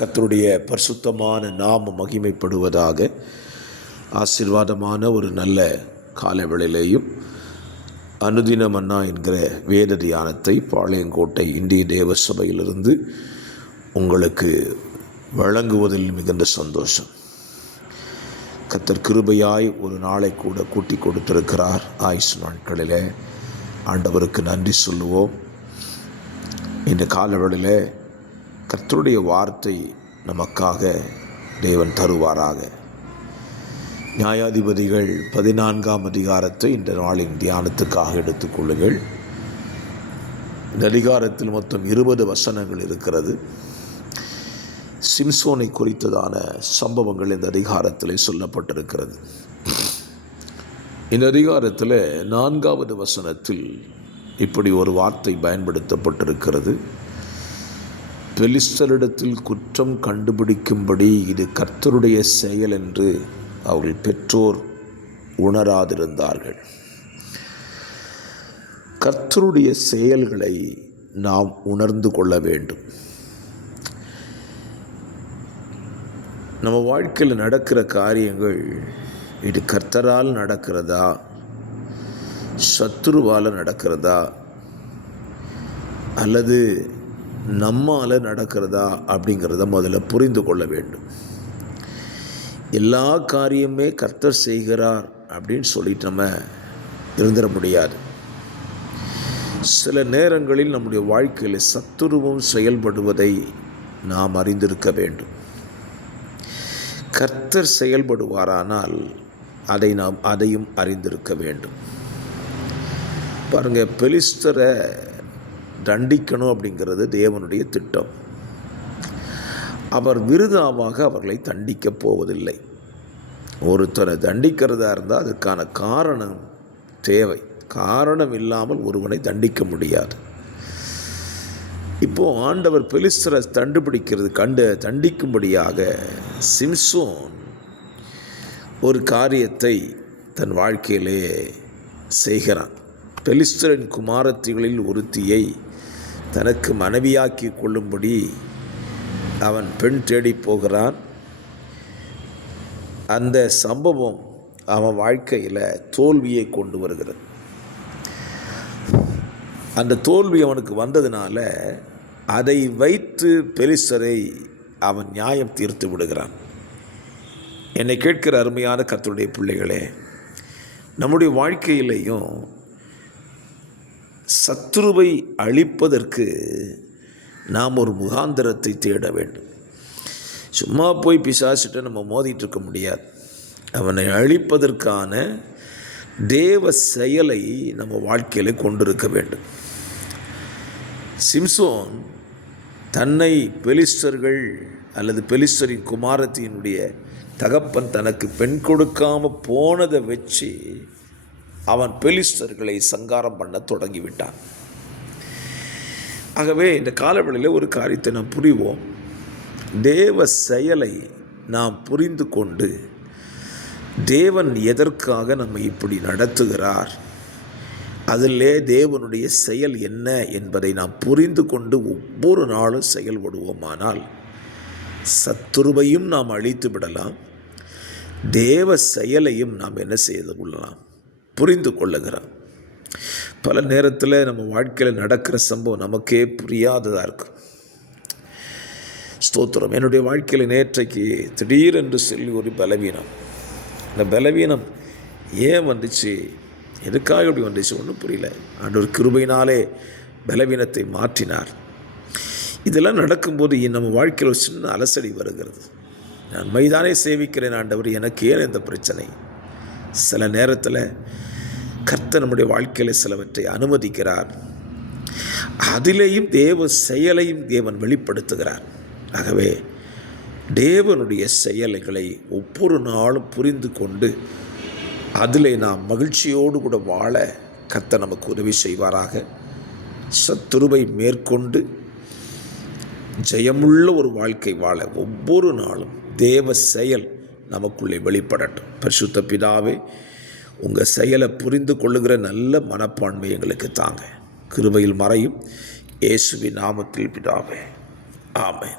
கர்த்தருடைய பரிசுத்தமான நாமம் மகிமைப்படுவதாக. ஆசீர்வாதமான ஒரு நல்ல காலவேளையிலேயும் அனுதின மன்னா என்கிற வேத தியானத்தை பாளையங்கோட்டை இந்திய தேவ சபையிலிருந்து உங்களுக்கு வழங்குவதில் மிகுந்த சந்தோஷம். கர்த்தர் கிருபையாய் ஒரு நாளை கூட கூட்டி கொடுத்திருக்கிறார். ஆயுசு நாட்களில் ஆண்டவருக்கு நன்றி சொல்லுவோம். இந்த காலவேளையில் கர்த்தருடைய வார்த்தை நமக்காக தேவன் தருவாராக. நியாயாதிபதிகள் 14ஆம் அதிகாரத்தை இந்த நாளின் தியானத்துக்காக எடுத்துக்கொள்ளுங்கள். இந்த அதிகாரத்தில் மொத்தம் 20 வசனங்கள் இருக்கிறது. சிம்சோனை குறித்ததான சம்பவங்கள் இந்த அதிகாரத்தில் சொல்லப்பட்டிருக்கிறது. இந்த அதிகாரத்தில் 4வது வசனத்தில் இப்படி ஒரு வார்த்தை பயன்படுத்தப்பட்டிருக்கிறது. பெலிஸ்தரிடத்தில் குற்றம் கண்டுபிடிக்கும்படி இது கர்த்தருடைய செயல் என்று அவர்கள் பெற்றோர் உணராதிருந்தார்கள். கர்த்தருடைய செயல்களை நாம் உணர்ந்து கொள்ள வேண்டும். நம்ம வாழ்க்கையில் நடக்கிற காரியங்கள் இது கர்த்தரால் நடக்கிறதா, சத்துருவால் நடக்கிறதா, அல்லது நம்மால் நடக்கிறதா அப்படிங்கிறத முதல்ல புரிந்து கொள்ள வேண்டும். எல்லா காரியமே கர்த்தர் செய்கிறார் அப்படின்னு சொல்லிட்டு நம்ம இருந்துட முடியாது. சில நேரங்களில் நம்முடைய வாழ்க்கையில் சத்துருவும் செயல்படுவதை நாம் அறிந்திருக்க வேண்டும். கர்த்தர் செயல்படுவாரானால் நாம் அதையும் அறிந்திருக்க வேண்டும். பாருங்கள், பெலிஸ்தரை தண்டிக்கணும் அப்படிங்கிறது தேவனுடைய திட்டம். அவர் விருதாவாக அவர்களை தண்டிக்கப் போவதில்லை. ஒருத்தரை தண்டிக்கிறதா இருந்தால் அதுக்கான காரணம் தேவை. காரணம் இல்லாமல் ஒருவனை தண்டிக்க முடியாது. இப்போது ஆண்டவர் பெலிஸ்தரை தண்டிக்கும்படியாக சிம்சோன் ஒரு காரியத்தை தன் வாழ்க்கையிலே செய்கிறான். பெலிஸ்தரின் குமாரத்திகளில் ஒருத்தியை தனக்கு மனைவியாக்கி கொள்ளும்படி அவன் பெண் தேடி போகிறான். அந்த சம்பவம் அவன் வாழ்க்கையில் தோல்வியை கொண்டு வருகிறது. அந்த தோல்வி அவனுக்கு வந்ததுனால அதை வைத்து பெலிஸ்தரை அவன் நியாயம் தீர்த்து விடுகிறான். என்னை கேட்கிற அருமையான கர்த்தருடைய பிள்ளைகளே, நம்முடைய வாழ்க்கையிலையும் சத்துருவை அழிப்பதற்கு நாம் ஒரு முகாந்திரத்தை தேட வேண்டும். சும்மா போய் பிசாசிட்ட நம்ம மோதிட்டு இருக்க முடியாது. அவனை அழிப்பதற்கான தேவ செயலை நம்ம வாழ்க்கையில் கொண்டிருக்க வேண்டும். சிம்சோன் தன்னை பெலிஸ்தர்கள் அல்லது பெலிஸ்தரின் குமாரத்தினுடைய தகப்பன் தனக்கு பெண் கொடுக்காமல் போனதை வச்சு அவன் பெலிஸ்தர்களை சங்காரம் பண்ண தொடங்கிவிட்டான். ஆகவே இந்த காலவெளியில் ஒரு காரியத்தை நாம் புரிவோம். தேவ செயலை நாம் புரிந்து கொண்டு தேவன் எதற்காக நம்மை இப்படி நடத்துகிறார், அதிலே தேவனுடைய செயல் என்ன என்பதை நாம் புரிந்து கொண்டு ஒவ்வொரு நாளும் செயல்படுவோமானால் சத்துருவையும் நாம் அழித்து விடலாம். தேவ செயலையும் நாம் என்ன செய்து கொள்ளலாம், புரிந்து கொள்ளுகிறான். பல நேரத்தில் நம்ம வாழ்க்கையில் நடக்கிற சம்பவம் நமக்கே புரியாததாக இருக்கும். ஸ்தோத்திரம். என்னுடைய வாழ்க்கையில் நேற்றைக்கு திடீரென்று சொல்லி ஒரு பலவீனம். இந்த பலவீனம் ஏன் வந்துச்சு, எதுக்காக இப்படி வந்துச்சு ஒன்றும் புரியல. ஆண்டவர் கிருபையினாலே பலவீனத்தை மாற்றினார். இதெல்லாம் நடக்கும்போது நம்ம வாழ்க்கையில் ஒரு சின்ன அலசடி வருகிறது. நான் மைதானே சேவிக்கிறேன் ஆண்டவர், எனக்கு ஏன் இந்த பிரச்சனை? சில நேரத்தில் கர்த்தர் நம்முடைய வாழ்க்கையில் சிலவற்றை அனுமதிக்கிறார். அதிலேயும் தேவ செயலையும் தேவன் வெளிப்படுத்துகிறார். ஆகவே தேவனுடைய செயல்களை ஒவ்வொரு நாளும் புரிந்து கொண்டு அதில் நாம் மகிழ்ச்சியோடு கூட வாழ கர்த்தர் நமக்கு உதவி செய்வாராக. சத்துருவை மேற்கொண்டு ஜெயமுள்ள ஒரு வாழ்க்கை வாழ ஒவ்வொரு நாளும் தேவ செயல் நமக்குள்ளே வெளிப்படட்டும். பரிசுத்த பிதாவே, உங்கள் செயலை புரிந்து கொள்ளுகிற நல்ல மனப்பான்மை எங்களுக்கு தாங்க. கிருபையில் மறையும் இயேசுவின் நாமத்தில் பிதாவே, ஆமென்.